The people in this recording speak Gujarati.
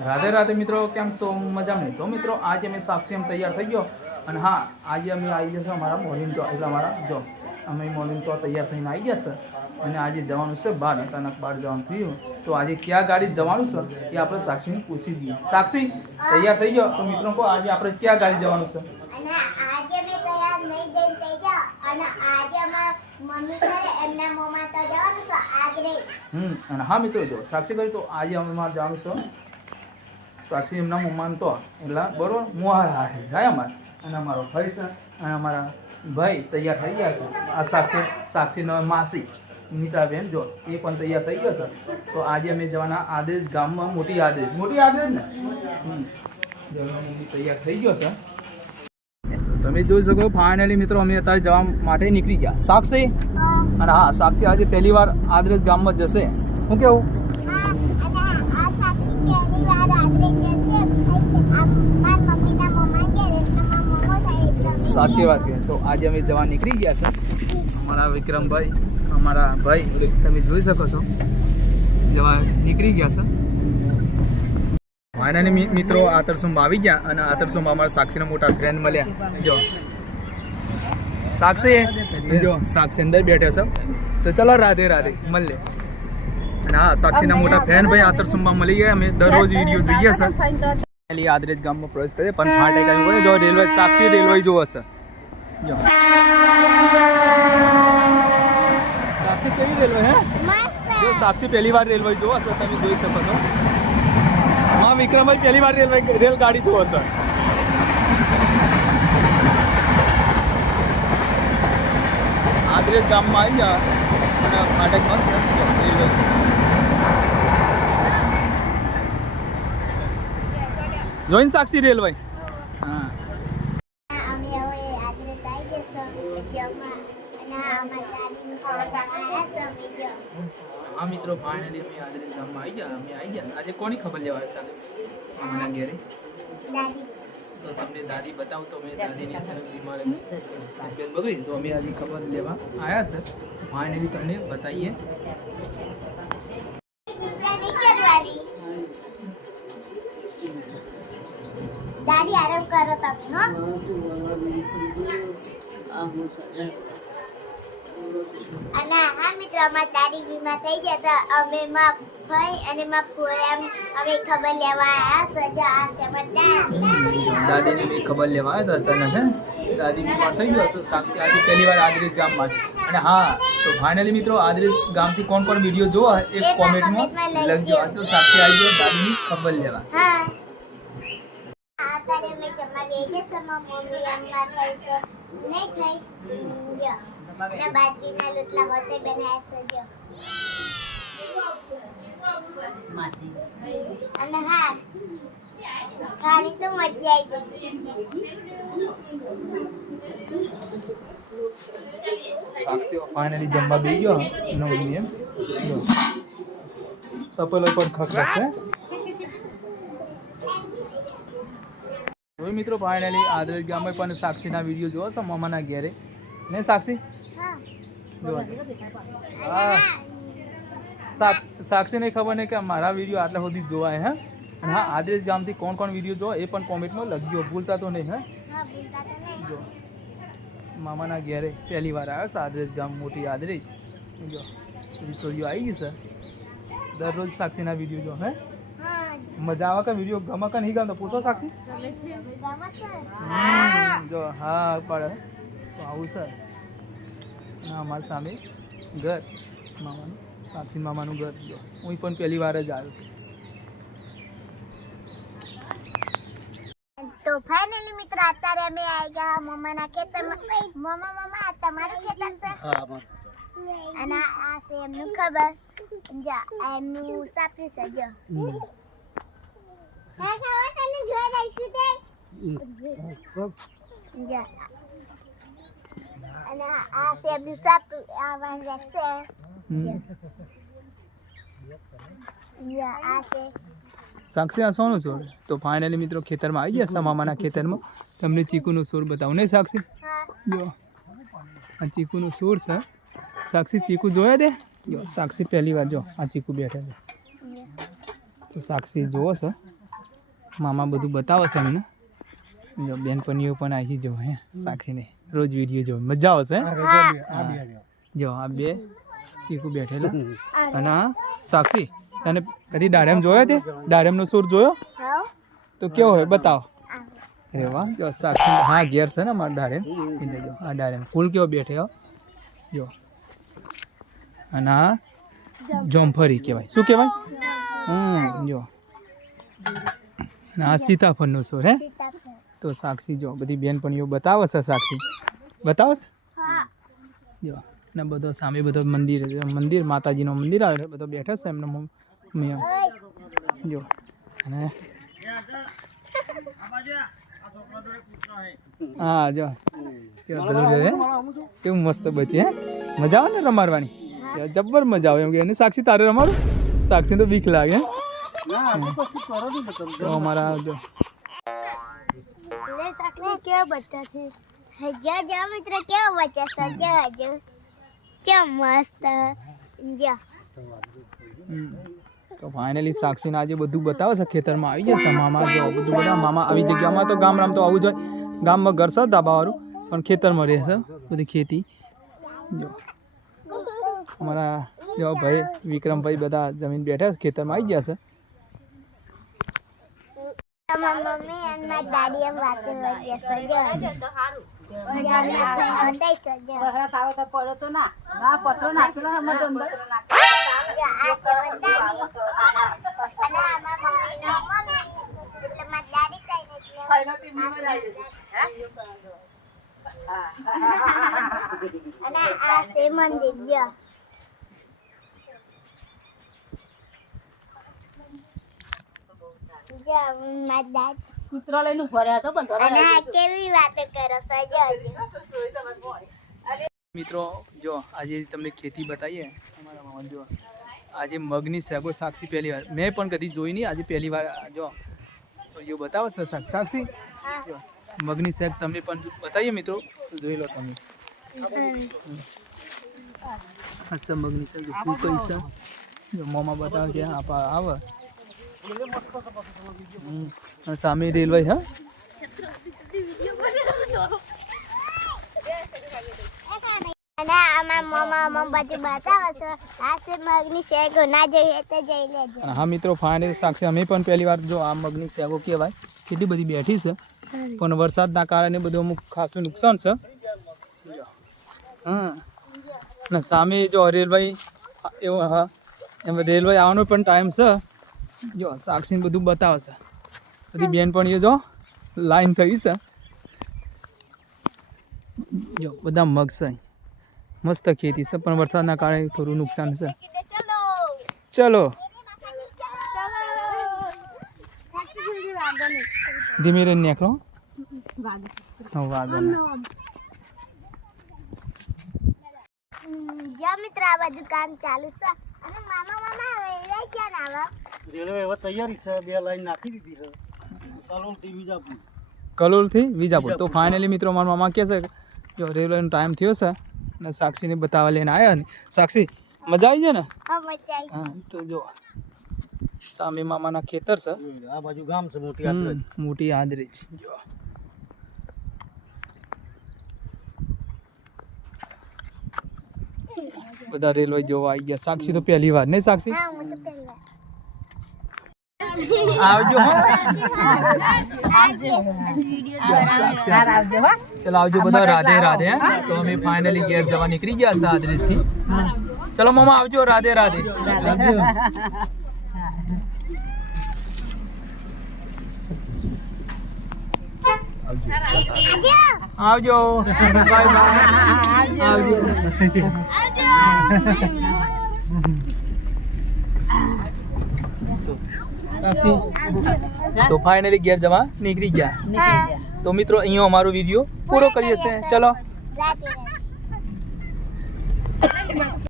રાધે રાધે મિત્રો કેમ છો? મજામાં તો મિત્રો આજે અમે સાક્ષી એમ તૈયાર થઈ ગયો. અને હા આજે અમે આવી જશે અમારા મોર્નિંગ તો એટલે અમારા જો અમે મોર્નિંગ તો તૈયાર થઈને આવી જશે અને આજે જવાનું છે બહાર અચાનક બહાર જવાનું થયું. તો આજે ક્યાં ગાડી જવાનું છે એ આપણે સાક્ષીને પૂછી દઈએ સાક્ષી તૈયાર થઈ ગયો? તો મિત્રો કહો આજે આપણે ક્યાં ગાડી જવાનું છે? ગયા. છે છે હમ અને હા મિત્રો જો સાક્ષી કહ્યું તો આજે અમારે જવાનું છે સાક્ષી એમના હું તો એટલે બરોબર મોહાર હાથે જાય અમારે. અને અમારો ભાઈ છે અને અમારા ભાઈ તૈયાર થઈ ગયા છે. આ સાક્ષી સાક્ષીનો માસી નીતાબેન જો એ પણ તૈયાર થઈ ગયો છે. તો આજે અમે જવાના આદેશ ગામમાં મોટી આદેશ. મોટી આદેશ ને? તૈયાર થઈ ગયો છે. તમે જોઈ શકો ફાઇનલી મિત્રો અમે અત્યારે જવા માટે નીકળી ગયા. સાક્ષી? અને હા સાક્ષી આજે પહેલી વાર આદરેજ ગામમાં જશે. શું કેવું? સાચી વાત કહે. તો આજે અમે જવા નીકળી ગયા છે. અમારા વિક્રમભાઈ અમારા ભાઈ તમે જોઈ શકો છો. જવા નીકળી ગયા છે. વાયનાની મિત્રો આતરસુંબ આવી ગયા અને આતરસુંબ અમારા સાક્ષીના મોટા ફ્રેન્ડ મળ્યા. જો. સાક્ષી જો સાક્ષી અંદર બેઠ્યા છે. તો ચલો રાધે રાધે મળે અને હા સાક્ષીના મોટા ફ્રેન્ડ ભાઈ આતરસુંબમાં મળી ગયા. અમે દરરોજ વીડિયો જોઈએ છે. ફાઇનલી આદરેજ ગામમાં પ્રવેશ કરે પણ ફાટે કઈ હોય જો રેલવે સાક્ષી રેલવે જો હશે. જો. સાક્ષી કેવી રેલવે હે? જો સાક્ષી પહેલી વાર રેલવે જો હશે તમે જોઈ શકો છો. હા વિક્રમભાઈ પહેલી વાર રેલવે રેલગાડી જો હશે. આદરેજ ગામમાં આવી ગયા. અને ફાટક છે. રેલવે. જોઈન સાક્ષી રેલવે હા. અમે અમે હા મિત્રો ફાઇનલી અમે આદરે ગામમાં આવી ગયા. અમે આવી ગયા. આજે કોની ખબર લેવા આવ્યા સાક્ષી? અમારા ઘેરે? તો તમને દાદી બતાવું તો મેં દાદીની બીમાર તબિયત બગડી તો અમે આજે ખબર લેવા આવ્યા છે. ફાઇનલી તમને બતાવીએ. દાદી આરામ કરો તમે હો. અને હા મિત્રો અમારા દાદી બીમાર થઈ ગયા તો અમે માં ભાઈ અને માં ફોઈ એમ અમે ખબર લેવા આવ્યા સજા અમારી દાદી. દાદીની બી ખબર લેવા આવ્યા તો અચાનક હે? દાદી બીમાર થઈ ગયો તો સાક્ષી આજે પહેલી વાર આદરેજ ગામમાં. અને હા તો ફાઇનલી મિત્રો આદરેજ ગામથી કોણ કોણ વીડિયો જોવા એક કોમેન્ટમાં. લખજો. તો સાક્ષી આવી ગયો દાદીની ખબર લેવા. હા. અત્યારે અમે જમવા છે મારા મમ્મી થઈ છે નહીં થઈ જો. અને બાજરીના રોટલા હોતે બનાવ્યા છે જો. અને હા ખાણી તો મજા આવી જશે. સાક્ષી ફાઇનલી જમવા બેસી ગયો નવમી એમ. તપેલો પણ ખખડે છે હવે મિત્રો ફાઇનલી આદરેજ ગામે પણ સાક્ષીના વીડિયો જોવો છો મામાના ઘેરે. ને સાક્ષી? સાક્ષીને ખબર નહીં કે મારા વીડિયો આટલા સુધી જોવાય હે? અને હા આદરેજ ગામથી કોણ કોણ વીડિયો જોવો એ પણ કોમેન્ટમાં લખજો. ભૂલતા તો નહીં હે? જો. મામાના ઘેરે પહેલી વાર આવ્યો છે આદરેજ ગામ મોટી આદરેજ જો. રસોઈઓ આવી ગઈ છે. દરરોજ સાક્ષીના વીડિયો જો હા? મજા આવે કે વીડિયો ગમે કે નહીં ગમતો પૂછો સાક્ષી. જો હા પડે. તો આવું છે. ના અમારી સામે ઘર. મામાનું સાક્ષી મામાનું ઘર. જો હું પણ પહેલી વાર જ આવ્યો છું. તો ફાઇનલી મિત્ર અત્યારે અમે આવી ગયા મમ્માના ખેતરમાં. મમ્મા મમ્મા આ તમારું ખેતર છે? અને આ છે એમનું ખબર. જા એમનું સાપરી છે જો. સાક્ષી આ સોનું છોડ તો ફાઇનલી મિત્રો ખેતરમાં આવી ગયા મામાના ખેતરમાં તમને ચીકુનો સૂર બતાવું નહીં સાક્ષી હા જો આ ચીકુનો સૂર છે સાક્ષી ચીકુ જોયા દે જો સાક્ષી પહેલી વાર જો આ ચીકુ બેઠા છે તો સાક્ષી જોવો છે મામા બધું બતાવે છે એમને. જો બેનપણીઓ પણ આવી જો હે સાક્ષીને. રોજ વીડિયો જો મજા આવશે હે? જો આ બે ચીકુ બેઠેલા. અને આ સાક્ષી. તને કદી દાડેમ જોયો તે? દાડેમનો સૂર જોયો? તો કેવો હોય બતાવો. અરે વાહ. જો સાક્ષી. હા ઘેર છે ને મારા દાડેમ એને જો આ દાડેમ ફૂલ કેવો બેઠે હો? જો. અને આ જોમફરી કહેવાય. શું કહેવાય? હમ જો. અને આ સીતાફળનો છોડ હે? તો સાક્ષી જો, બધી બહેનપણીઓ બતાવે છે સાક્ષી. બતાવો છે જો ને બધો સામે બધો મંદિર મંદિર, માતાજીનો મંદિર આવે, બધો બેઠો છે એમનો. જો, અને હા, જો. કેવું મસ્ત બચી, હે? મજા આવે ને રમાડવાની? જબ્બર મજા આવે, એમ કે સાક્ષી તારે રમાડું? સાક્ષી તો બીક લાગે? તો અમારા જો લે સાક્ષી કેવા બચ્ચા છે જો જો મિત્ર કેવા બચ્ચા છે જો જો કેમ મસ્ત જો હમ. તો ફાઇનલી સાક્ષીને આજે બધું બતાવે છે ખેતરમાં આવી જશે મામા જો બધું બધા મામા આવી જગ્યામાં તો ગામ રામ તો આવું જ હોય ગામમાં ઘર છે ધાબાવાળું પણ ખેતરમાં રહે છે બધી ખેતી જો અમારા જો ભાઈ વિક્રમભાઈ બધા જમીન બેઠા છે ખેતરમાં આવી ગયા છે તમારા મમ્મી અને મારી દાદી એમ વાતો કરી છે જો. બતાઈ છે જો જો આ છે મારી દાદી અને આ છે મંદિર હતો પણ કેવી વાતો કરો મિત્રો જો આજે તમને ખેતી બતાવીએ. અમારા મામા જો. આજે મગની સેગો સાક્ષી પહેલી વાર. મેં પણ કદી જોઈ નહીં. આજે પહેલી વાર આ જો સળીઓ બતાવો સર સાક્ષી? જો. મગની સેગ તમને પણ બતાવીએ મિત્રો. જોઈ લો તમે. હશે મગની સેગ જો શું કઈ છે. મોમાં બતાવે છે. આ આવે. સામે રેલવે હા? અને અને હા મિત્રો ફાઇનલી સાક્ષી અમે પણ પહેલી વાર જો આ મગની સેગો કહેવાય. કેટલી બધી બેઠી છે. પણ વરસાદના કારણે બધું અમુક ખાસું નુકસાન છે. હા. ને સામે જો રેલવે એવો હા. એમ રેલવે આવવાનો પણ ટાઈમ છે. જો, સાક્ષીને બધું બતાવશે. બધી બેનપણીઓ જો, લાઈન થઈ છે? જો, બધા મગ છે મસ્ત ખેતી છે, પણ વરસાદના કારણે થોડું નુકસાન છે. ચલો. ધીમે રહીને નીકળો. હા, વાગો જો મિત્ર, આ બધું કામ ચાલુ છે. અને મામા મામા, હવે ક્યાં આવે? રેલવે હવે તૈયારી છે બે લાઈન નાખી દીધી છે. કલોલથી વિજાપુર. કલોલથી વિજાપુર. તો ફાઇનલી મિત્રો મારા મામા કહે છે કે જો રેલવેનો ટાઈમ થયો છે અને સાક્ષીને બતાવવા લઈને આવ્યા ને. સાક્ષી મજા આવી છે ને? હા મજા આવી. હા તો જો સામે મામાના ખેતર છે. આ બાજુ ગામ છે મોટી યાત્રા મોટી આદરી જો. બધા રેલવે જોવા આવી ગયા. સાક્ષી તો પહેલી વાર નહીં સાક્ષી? હા હું તો પહેલા આવજો હો. આવજો હો ચલો આવજો બધા રાધે રાધે હે. તો અમે ફાઇનલી ઘેર જવા નીકળી ગયા છે આદરીથી ચલો મામા આવજો રાધે રાધે. આવજો. બાય બાય આવજો. સાક્ષી તો ફાઇનલી ઘેર જવા નીકળી ગયા. તો મિત્રો અહીંયા અમારો વીડિયો પૂરો કરીએ છે ચલો.